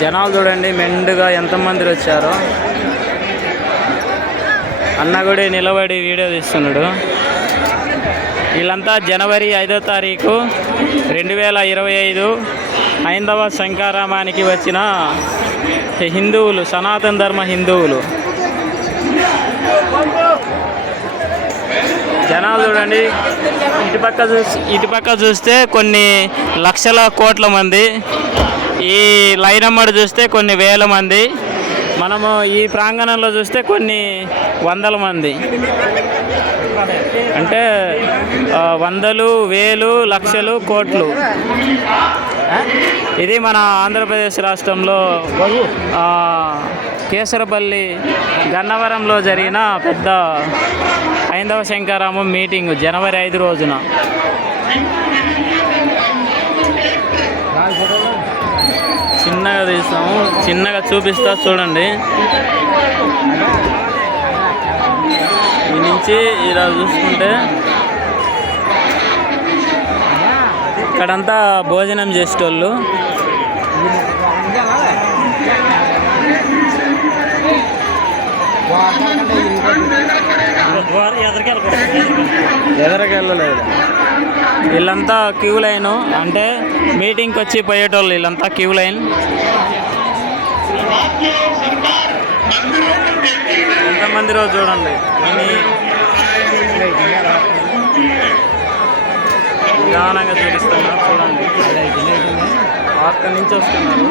జనాలు చూడండి మెండుగా ఎంతమంది వచ్చారో. అన్న కూడా నిలబడి వీడియో తీస్తున్నాడు. వీళ్ళంతా జనవరి 5వ తారీఖు 2025 హైందవ శంకారామానికి వచ్చిన హిందువులు, సనాతన ధర్మ హిందువులు. జనాలు చూడండి, ఇటుపక్క చూస్తే కొన్ని లక్షల కోట్ల మంది, ఈ లైన్ అమ్మడి చూస్తే కొన్ని వేల మంది, మనము ఈ ప్రాంగణంలో చూస్తే కొన్ని వందల మంది. అంటే వందలు, వేలు, లక్షలు, కోట్లు. ఇది మన ఆంధ్రప్రదేశ్ రాష్ట్రంలో కేసరపల్లి గన్నవరంలో జరిగిన పెద్ద హైందవ శంకారామం మీటింగు జనవరి 5 రోజున. చిన్నగా తీస్తాము, చిన్నగా చూపిస్తా చూడండి. ఈ నుంచి ఇలా చూసుకుంటే ఇక్కడంతా భోజనం చేసేటోళ్ళు. ఎదరకెళ్ళలేదు. వీళ్ళంతా క్యూ లైన్, అంటే మీటింగ్కి వచ్చి పోయేటోళ్ళు వీళ్ళంతా క్యూ లైన్. ఎంతమంది రోజు చూడండి. నిదానంగా చూపిస్తున్నారు చూడండి. అక్కడి నుంచి వస్తున్నారు.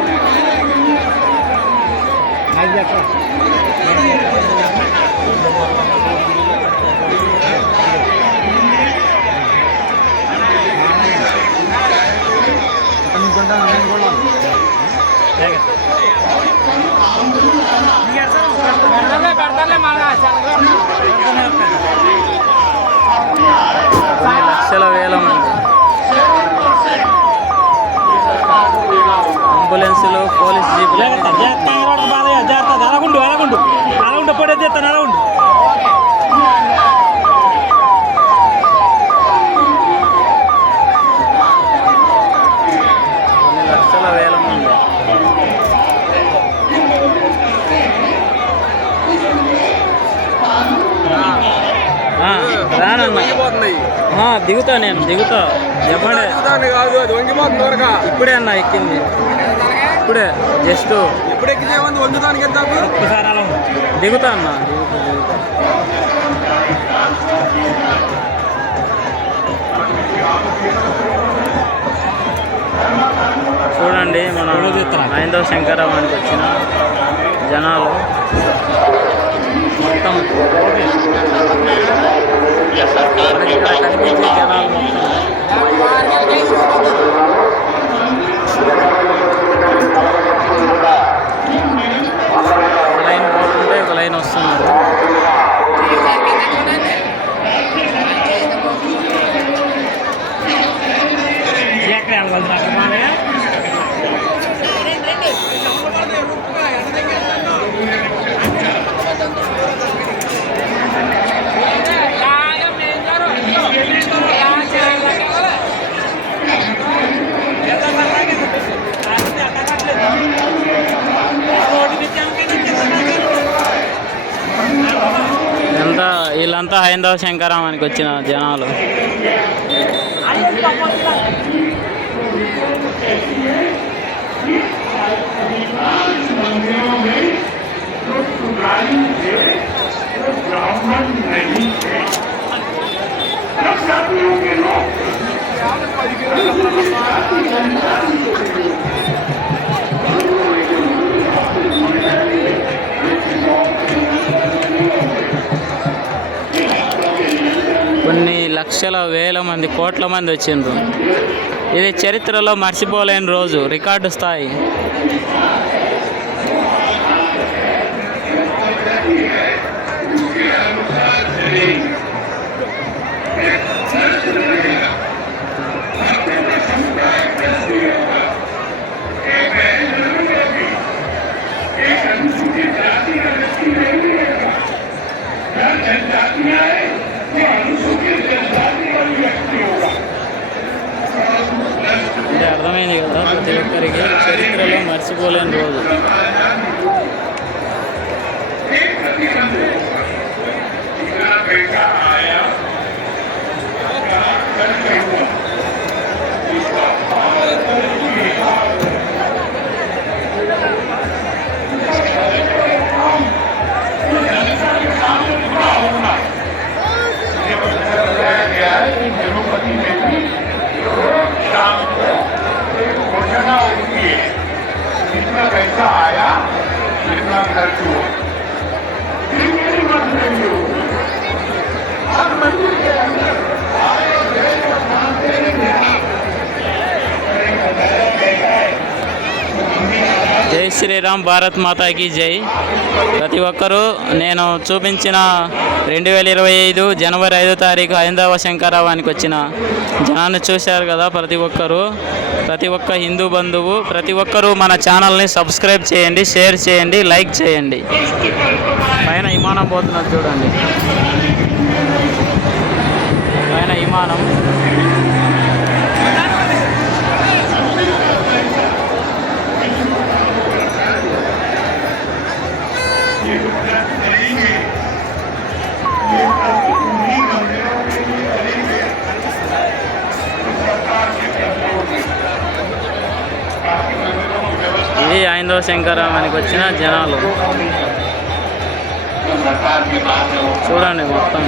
లక్షల వేల మంది, అంబులెన్సులు, పోలీస్ జీపులు. లక్షల వేల మంది. దిగుతా, నేను దిగుతా. చెప్పండి. ఇప్పుడే అన్న ఎక్కింది, ఇప్పుడే జస్ట్ దిగుతా అన్న. చూడండి మన హైందవ శంకారామానికి వచ్చిన జనాలు మొత్తం. ఇక్కడ కనిపించే జనాలు మొత్తం ఒక లైన్ పోతుంటే ఒక లైన్ వస్తున్నారు. వీళ్ళంతా హైందవ శంకారామానికి వచ్చిన జనాలు. కొన్ని లక్షల వేల మంది, కోట్ల మంది వచ్చిండ్రు. ఇది చరిత్రలో మర్చిపోలేని రోజు, రికార్డు స్థాయి. అర్థమైంది కదా ప్రతి ఒక్క గారికి చరిత్రలో మర్చిపోలేని రోజు. कितना पैसा आया कितना खर्च हुआ हर मंदिर के अंदर జై శ్రీరామ్, భారత్ మాతాకి జై. ప్రతి ఒక్కరూ నేను చూపించిన 2025 జనవరి 5వ తారీఖు ఐందవ శంకరావానికి వచ్చిన జనాన్ని చూశారు కదా. ప్రతి ఒక్క హిందూ బంధువు, ప్రతి ఒక్కరూ మన ఛానల్ని సబ్స్క్రైబ్ చేయండి, షేర్ చేయండి, లైక్ చేయండి. పైన విమానం పోతున్నది చూడండి, పైన విమానం. ఇది ఐందవ శంకరావానికి వచ్చిన జనాలు చూడండి మొత్తం.